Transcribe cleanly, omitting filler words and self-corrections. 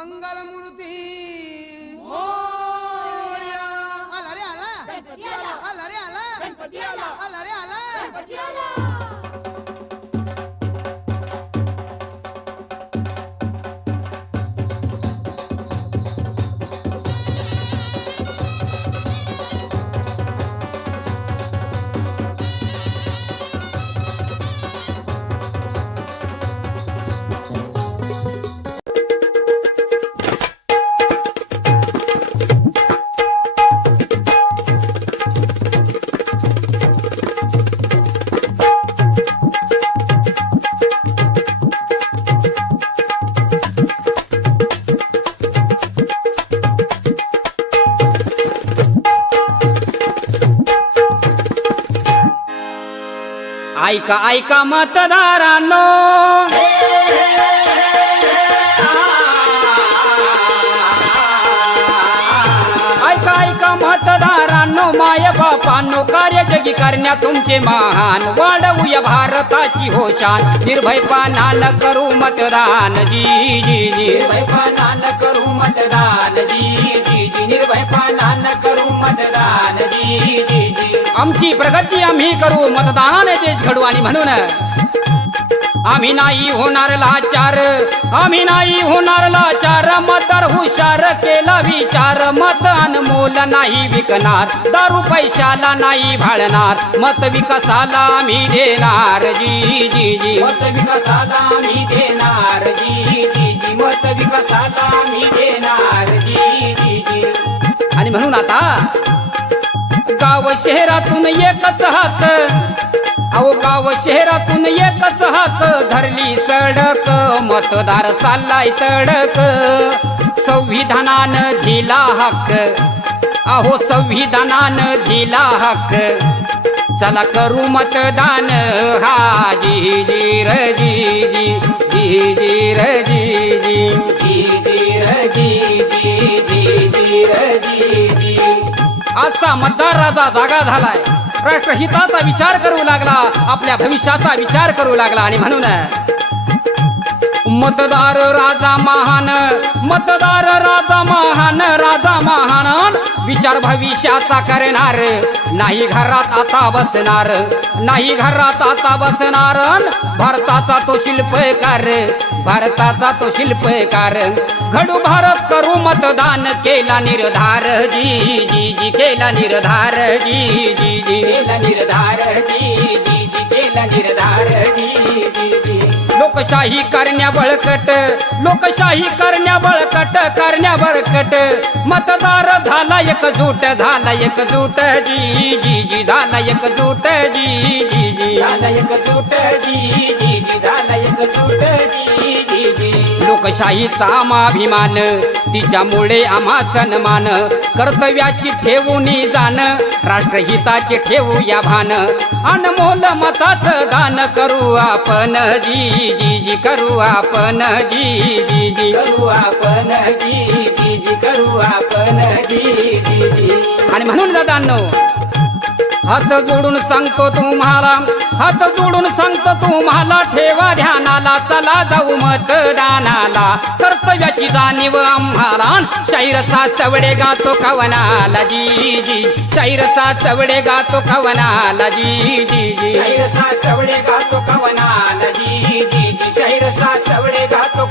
मंगलमूर्ती मोरया. आला रे आला गणपती आला. आला रे आला गणपती आला. आला रे आला गणपती आला. ऐका ऐका मतदारांनो, ऐका ऐका मतदारांनो, माय बापांनो, कार्य जगी करण्या तुमचे महान, वाढवूया भारताची होशान, निर्भयपणान करू मतदान जी जी जी, निर्भयपणान करू मतदान जी जी जी, निर्भयपणान करू मतदान जी जी जी. आमची प्रगती आम्ही करू, मतदानाने देश घडू, आणि म्हणून आम्ही नाही होणार लाचार, आम्ही नाही होणार लाचार, मतदार हुशार केला विचार, मत अनमोल नाही विकणार, दारू पैशाला नाही भाळणार, मत विकासाला आम्ही देणार जी जी जी, मत विकासाला आम्ही देणार जी जी जी, मत विकासाला आम्ही देणार जी जी जी. आणि म्हणून आता गाव शहरातून एकच हात, अहो गाव शहरातून एकच हात, धरली सडक, मतदार चाललाय तडक, संविधानानं दिला हक्क, अहो संविधानानं दिला हक्क, चला करू मतदान हा जी जी र जी जी जी जी र जी जी जी जी र जी जी जी जी र जी जी. आजचा मतदार राजा जागा झालाय, राष्ट्रहिताचा विचार करू लागला, आपल्या भविष्याचा विचार करू लागला, आणि म्हणून मतदार राजा महान, मतदार राजा महान, राजा महान, विचार भविष्याचा करणार, नाही घरात आता बसणार, नाही घरात आता बसणार, भारताचा तो शिल्पकार, भारताचा तो शिल्पकार, घडू भारत करू मतदान, केला निर्धार जी जी जी, केला निर्धार जी जी जी, केला निर्धार जी जी जी, केला निर्धार जी जी जी. लोकशाही करण्या बळकट, लोकशाही करण्या बळकट, करण्या बळकट, मतदार झाला एकजूट, झाला एकजूट जी जी जी, झाला एकजूट जी जी जी, झाला एकजूट जी जी जी, झाला एकजूट जी जी जी. लोकशाहीचा आम्हाभिमान, तिच्यामुळे आम्हा सन्मान, कर्तव्याची ठेवून जाण, राष्ट्रहिताचे ठेवूया भान, अनमोल मताचं दान करू आपण जी जी जी, करू आपण जी जी जी, करू आपण जी जी जी, करू आपण जी जी जी. आणि म्हणून दादांनो, हात जोडून सांगतो तुम्हाला, हात जोडून सांगतो तुम्हाला, ठेवा ध्यानाला, चला जाऊ मतदानाला, कर्तव्याची जाणीव आम्हाला, शाहीरसा सवडे गातो कवनाला जी जी, शाहीरसा सवडे गातो कवनाला जी जी जी, शाहीरसा सवडे गातो कवनाला जी जी जी, शाहीरसा सवडे गातो